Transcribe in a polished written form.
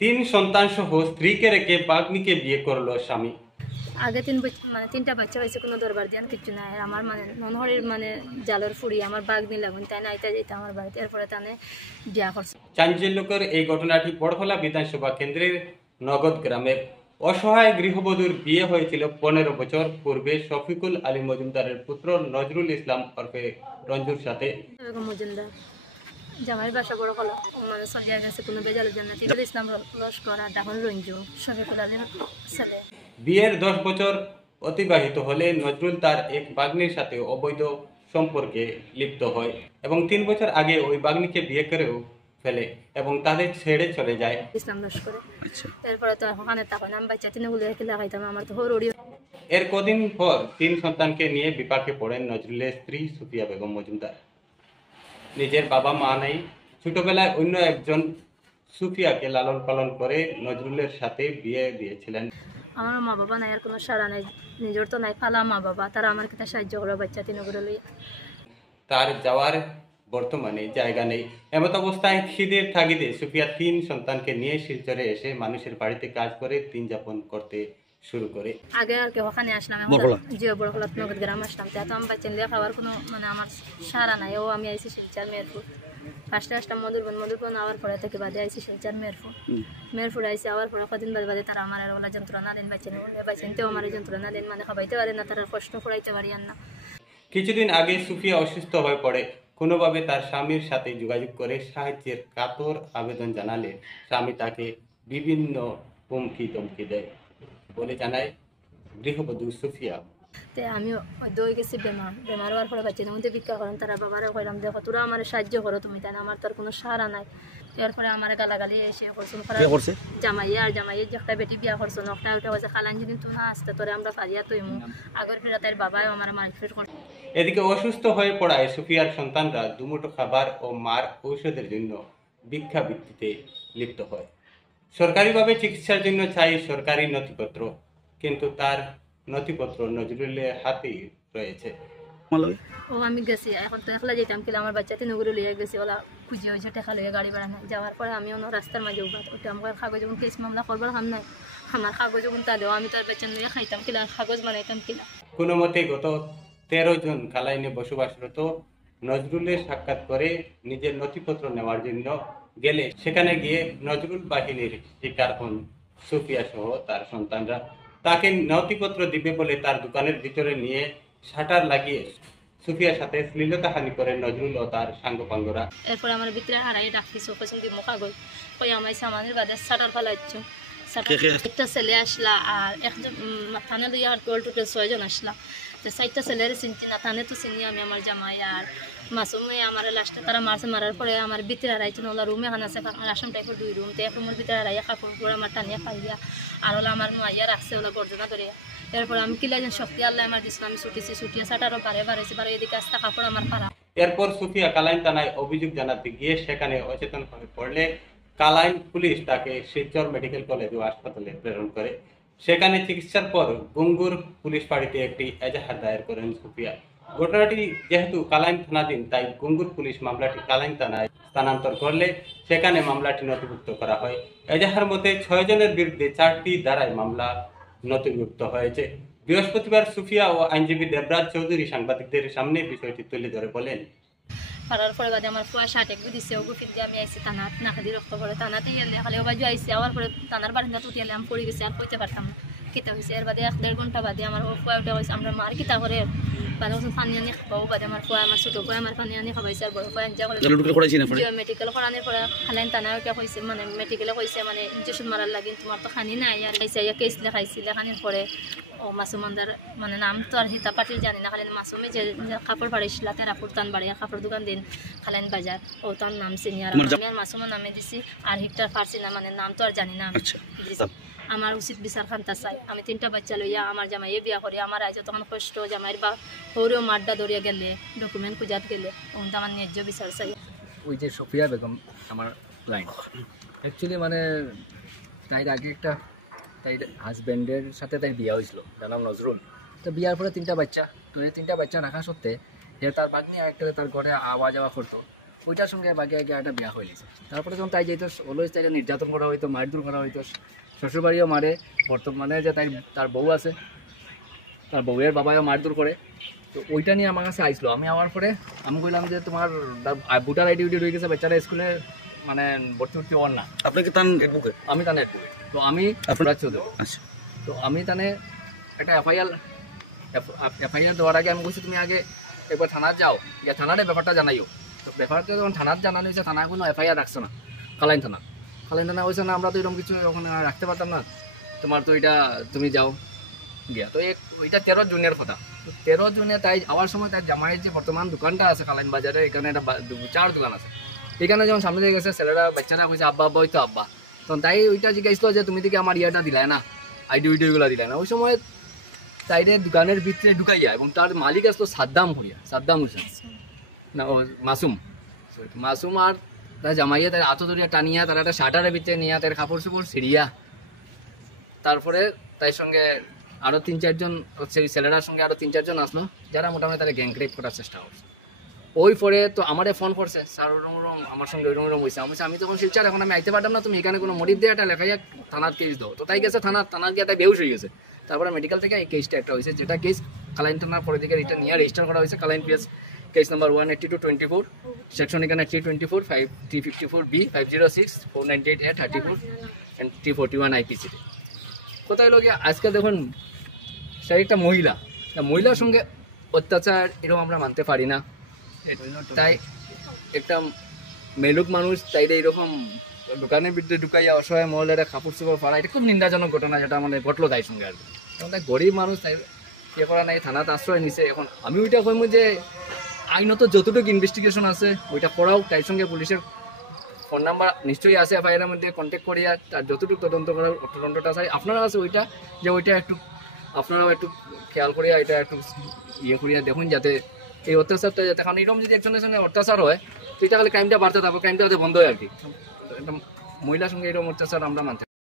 তিন সন্তান সহ স্ত্রীকে রেখে বাগ্নিকে বিয়ে করলো স্বামী। আগে তিনটা বাচ্চা হয়েছে, কোনো দরবার দিয়ান কিচ্ছু নাই। আর আমার ননহরির জালের ফুড়ি আমার বাঘ নি লাগুন তাই না আইতা যেত আমার বাড়িতে, এরপরে তানে বিয়া করছে। চাঞ্চল্যকর এই ঘটনাটি বড়খলা বিধানসভা কেন্দ্রের নগদ গ্রামের। অসহায় গৃহবধূর বিয়ে হয়েছিল 15 বছর পূর্বে শফিকুল আলী মজুমদারের পুত্র নজরুল ইসলাম ওরফে রঞ্জুর সাথে। বেগম মজুমদার জামাইয়ের বাসা বড় কলা, চলিয়া গেছে কোনো বেজাল জান্নাত ইসলাম লস্কর আর ডাকন রঞ্জু শফিকুল আলীর ছেলে। বিয়ের 10 বছর অতিবাহিত হলে নজরুল তার এক বাগ্নির সাথে অবৈধ সম্পর্কে লিপ্ত হয় এবং 3 বছর আগে ওই বাগ্নিকে বিয়ে করেও ফেলে এবং তাদের ছেড়ে চলে যায়। ইসলাম লস্করে এরপরে তো ওখানে তখন আমি বাচ্চা তিনগুলো রেখে লাগাইতাম, আমার তো হরড়ি। এর কদিন পর 3 সন্তানকে নিয়ে বিপাকে পড়েন নজরুলের স্ত্রী সুফিয়া বেগম মজুমদার। নিজের বাবা মা নেই, ছোটবেলায় অন্য একজন সুফিয়াকে লালন পালন করে নজরুলের সাথে বিয়ে দিয়েছিলেন। আমার মা বাবা নাই, আর কোনো সারা নাই, নিজের তো নাই, ফালা মা বাবা, তারা আমার কাছে সাহায্য করে বাচ্চা তিনগুলো লইয়া। তার যাওয়ার বর্তমানে জায়গা নেই। এমত অবস্থায় খিদের তাগিদে সুফিয়া 3 সন্তানকে নিয়ে শিলচরে এসে মানুষের বাড়িতে কাজ করে দিন যাপন করতে শুরু করে। আগে আর কি ওখানে আসলাম, জিও বড়খোলা নগদ গ্রাম আসলাম, তো আমি বাচ্চা দিয়ে খাওয়ার কোনো আমার সারা নাই। ও আমি আইসি শিলচার মেয়েরপুর, ফার্স্টে আসলাম মধুরবন আওয়ার পরে থেকে বাদে আইসি শিলচার মেয়েরপুর আইসি আওয়ার পরে কদিন বাদে তারা আমার আর ওলা যন্ত্রণা দিন বাচ্চেনতেও আমার যন্ত্রণা দিন, খাবাইতে পারে না, তারা কষ্ট ফুরাইতে পারি আর না। কিছুদিন আগে সুফিয়া অসুস্থ হয়ে পড়ে। কোনোভাবে তার স্বামীর সাথে যোগাযোগ করে সাহায্যের কাতর আবেদন জানালে স্বামী তাকে বিভিন্ন হুমকি ধমকি দেয় বলে জানায় গৃহবধূ সুফিয়া। তো আমি দই গেছি বেমার হওয়ার পরে বাচ্চা মধ্যে ভিক্ষা করেন, তারা বাবারে কইলাম দেখো তোরা আমার সাহায্য করো তুমি, তাই না আমার তার কোনো সাহারা নাই। এরপরে আমার গালাগালি এসে করছো জামাইয়া যে একটা বেটি বিয়া করছো নকটা ওটা হচ্ছে খালান যদি তুই না আসতে তোরে আমরা ফারিয়া তৈমু আগের ফেরা তার বাবাও আমার মারপিট করছে। এদিকে অসুস্থ হয়ে পড়ায় সুফিয়ার সন্তানরা দুমুঠো খাবার ও মার ঔষধের জন্য ভিক্ষাবৃত্তিতে লিপ্ত হয়। সরকারিভাবে চিকিৎসার জন্য চাই সরকারি নথিপত্র, কিন্তু তার নথিপত্র নজরুলের হাতেই রয়েছে। ও আমি গেছি, এখন তো একলা যেতাম কিনা আমার বাচ্চা তিনগুলো লিয়ে গেছি, ওলা খুঁজে হয়েছে টেকা লইয়া গাড়ি ভাড়া নাই। যাওয়ার পরে আমি অন্য রাস্তার মাঝে ওটা আমার কাগজ যখন কেস মামলা করবার কাম নাই, আমার কাগজ যখন তাহলেও আমি তার বাচ্চা নিয়ে খাইতাম কিনা, কাগজ বানাইতাম কিনা। কোনো মতে গত 13 জন কালাইনে বসবাসরত নজরুলের সাক্ষাৎ করে নিজের নথিপত্র নেওয়ার জন্য গেলে সেখানে গিয়ে নজরুল বাহিনীর শিকার হন সুফিয়া সহ তার সন্তানরা। তাকে নথিপত্র দিবে বলে তার দোকানের ভিতরে নিয়ে শাটার লাগিয়ে সুফিয়ার সাথে শ্লীলতাহানি করে নজরুল ও তার সাঙ্গপাঙ্গরা। এরপরে আমার ভিতরে হারাই ডাকি চোখে দিব কাগজ কই আমায় সামানের বাদে শাটার ফেলাইছ। একটা ছেলে আসলা আর একজন থানে লইয়া আর টোটাল 6 জন আসলা। তো 4টা ছেলের চিনছি না, থানে তো চিনি আমি আমার জামাই আর মাসুমে আমার লাস্টে তারা মারার পরে আমার ভিতরে হারাইছে ওলা রুমে এখানে আছে আসাম টাইপের 2 রুম, তো এক রুমের ভিতরে হারাইয়া কাপড় পরে আমার টানিয়া খাইয়া আর ওলা আমার নোয়াইয়া রাখছে ওলা গর্জনা ধরে। এরপর আমি কিলা শক্তি আল্লাহ আমার দিচ্ছিল, আমি ছুটিয়ে সাটারও বাড়েছি এদিকে আসতে কাপড় আমার খারাপ। এরপর সুফিয়া কালাইন থানায় অভিযোগ জানাতে গিয়ে সেখানে অচেতন হয়ে পড়লে কালাইন পুলিশ তাকে শিলচর মেডিকেল কলেজ ও হাসপাতালে প্রেরণ করে। সেখানে চিকিৎসার পর গুঙ্গুর পুলিশ ফাঁড়িতে একটি এজাহার দায়ের করেন সুফিয়া। ঘটনাটি যেহেতু কালাইন থানাধীন, তাই গুঙ্গুর পুলিশ মামলাটি কালাইন থানায় স্থানান্তর করলে সেখানে মামলাটি নথিভুক্ত করা হয়। এজাহার মতে 6 জনের বিরুদ্ধে 4টি ধারায় মামলা নথিভুক্ত হয়েছে। বৃহস্পতিবার সুফিয়া ও আইনজীবী দেবরাজ চৌধুরী সাংবাদিকদের সামনে বিষয়টি তুলে ধরে বলেন, পারার পরে বাদে আমার ফুয়া শার্ট একটু দিছে ওগু ফির দিয়ে আমি আইসি থানাত নাকাদি রক্ত করে থানাতে গেলে খালি ও বাজু আইসি আওয়ার পরে থানার বারিন্দা তুটি এলে আমি পড়ে গেছি আর কইতে পারতাম না কিতা হয়েছে। এর বাদে 1-1.5 ঘন্টা বাদে আমার ও ফুয়া উঠে হয়েছে আমরা মার কিতা করে বাদে পানি আনি খাবো। বাদে আমার ফুয়া আমার ছোটো ফুয়া আমার পানি আনি খাবাইছে আর বড় ফুয়া যা করে মেডিকেল করানোর পরে খালাইন থানা ওটা কইছে মেডিকেলে কইছে ইনজেকশন মারার লাগে তোমার তো খানি নাই আর আইসা কেস লেখাইছে লেখানোর পরে ও মাসুমন্দার নাম তো আর হিতা পাটির জানি না, খালি মাসুমে যে কাপড় বাড়িছিল তেরা ফুরতান বাড়ি কাপড় দোকান দিন খালেন বাজার ও তার নাম চিনি আর আমি আর মাসুমের নামে দিছি আর হিটার পারছি না নাম তো আর জানি না। আমার উচিত বিচার খান্তা চাই। আমি 3টা বাচ্চা লইয়া আমার জামাইয়ে বিয়া করি, আমার আজ তখন কষ্ট জামাইয়ের বা হৌরেও মাড্ডা ধরিয়া গেলে ডকুমেন্ট খুঁজাত গেলে তখন তো আমার ন্যায্য বিচার চাই। ওই যে সফিয়া বেগম আমার ক্লায়েন্ট অ্যাকচুয়ালি তাই আগে একটা তাই হাজব্যান্ডের সাথে তাই বিয়া হয়েছিল, তার নাম নজরুল। তো বিয়ার পরে 3টা বাচ্চা, তো এই 3টা বাচ্চা রাখা সত্ত্বে যে তার বাগ্নি আরেকটা তার ঘরে আওয়া যাওয়া করতো। ওইটার সঙ্গে বাকি আগে একটা বিয়া হয়ে গেছে। তারপরে যখন তাই যেত অলওয়েজ তাই নির্যাতন করা হইতো, মারধর করা হইতো, শ্বশুরবাড়িও মারে, বর্তমানে যে তার বউ আছে তার বউয়ের বাবাও মারধর করে। তো ওইটা নিয়ে আমার কাছে আইসলো। আমি আমার পরে আমি বললাম যে তোমার ভোটার আইডি উইডি রয়ে গেছে, বাচ্চারা স্কুলে মানে ভর্তি ভর্তি হওয়ার না। আপনি কি তান অ্যাডভোকেট? আমি তানে অ্যাডভোকেট। তো আমি আচ্ছা, তো আমি তানে একটা এফআইআর দেওয়ার আগে আমি বলছি তুমি আগে একবার থানার যাও, গিয়ে থানারে ব্যাপারটা জানাইও। তো ব্যাপারটা যখন থানার জানানো হয়েছে, থানা কোনো এফআইআর রাখছে না। কালাইন থানা হয়েছে না, আমরা তো এরকম কিছু ওখানে রাখতে পারতাম না, তোমার তো এটা তুমি যাও গিয়া। তো ওইটা 13 জুনের কথা। তো 13 জুনে তাই আওয়ার সময় তার জামাইয়ের যে বর্তমান দোকানটা আছে কালাইন বাজারে, এখানে একটা 4 দোকান আছে। এখানে যখন সামনে দিয়ে গেছে ছেলেরা বাচ্চারা কইছে আব্বা আব্বা, ওই তো আব্বা। তখন তাই ওইটা জিজ্ঞাসা যে তুমি দিকে আমার ইয়াটা দিলাই না, আইডি উইডিগুলো দিলাই না। ওই সময় তাইরে দোকানের ভিতরে ঢুকাইয়া, এবং তার মালিক আসলো সাদ্দাম হোসেন না, ও মাসুম আর তার জামাইয়া তার হাত ধরিয়া টানিয়া তার একটা শার্টারের ভিতরে নিয়ে তার কাপড় চোপড় ছিড়িয়া, তারপরে তার সঙ্গে আরো 3-4 জন সেই ছেলেরার সঙ্গে আরো 3-4 জন আসলো, যারা মোটামুটি তারা গ্যাং রেপ করার চেষ্টা করছে। ওই পরে তো আমারে ফোন করছে, স্যার ওরম আমার সঙ্গে ওইরকম হয়েছে। আমি তখন শিলচার, এখন আমি আইতে পারতাম না, তুমি এখানে কোনো মরিদ দিয়ে একটা লেখাইয়া থানার কেস দাও। তো তাই গেছে থানার গিয়ে তাই বেহুশ হয়ে গেছে। তারপরে মেডিকেল থেকে এই কেসটা একটা হয়েছে, যেটা কেস কালাইন থানার পরে দিকে এটা নিয়ে রেজিস্টার করা হয়েছে। Kalain PS case number 182/24, section এখানে 324, 354B, 506, 498A, 34 and 341 IPC। কোথায় লোক আজকে দেখুন সে একটা মহিলার সঙ্গে অত্যাচার এরকম আমরা মানতে পারি না। তাই একটা মেলুক মানুষ তাই এইরকম দোকানের ভিতরে ঢুকাইয়া অসহায় মহিলারা কাপড় চোপড় ফাড়া, এটা খুব নিন্দাজনক ঘটনা, যেটা মানে ঘটলো তাই সঙ্গে আর কি। তাই গরিব মানুষ তাই ইয়ে করা নাই, থানাতে আশ্রয় নিছে। এখন আমি ওইটা কইম যে আইনত যতটুকু ইনভেস্টিগেশন আছে ওইটা করাও, তাই সঙ্গে পুলিশের ফোন নাম্বার নিশ্চয়ই আছে এফআইআরের মধ্যে, কন্ট্যাক্ট করিয়া তার যতটুকু তদন্তটা চাই আপনারা আছে ওইটা, যে ওইটা একটু আপনারাও একটু খেয়াল করিয়া এটা একটু ইয়ে করিয়া দেখুন, যাতে এই অত্যাচারটা যাতে, কারণ এরকম যদি একজনের সঙ্গে অত্যাচার হয় তো এটা খালি ক্রাইমটা বাড়তে থাকবে, ক্রাইমটা যাতে বন্ধ হয় আর কি। একটা মহিলার সঙ্গে এরকম অত্যাচার আমরা মানতে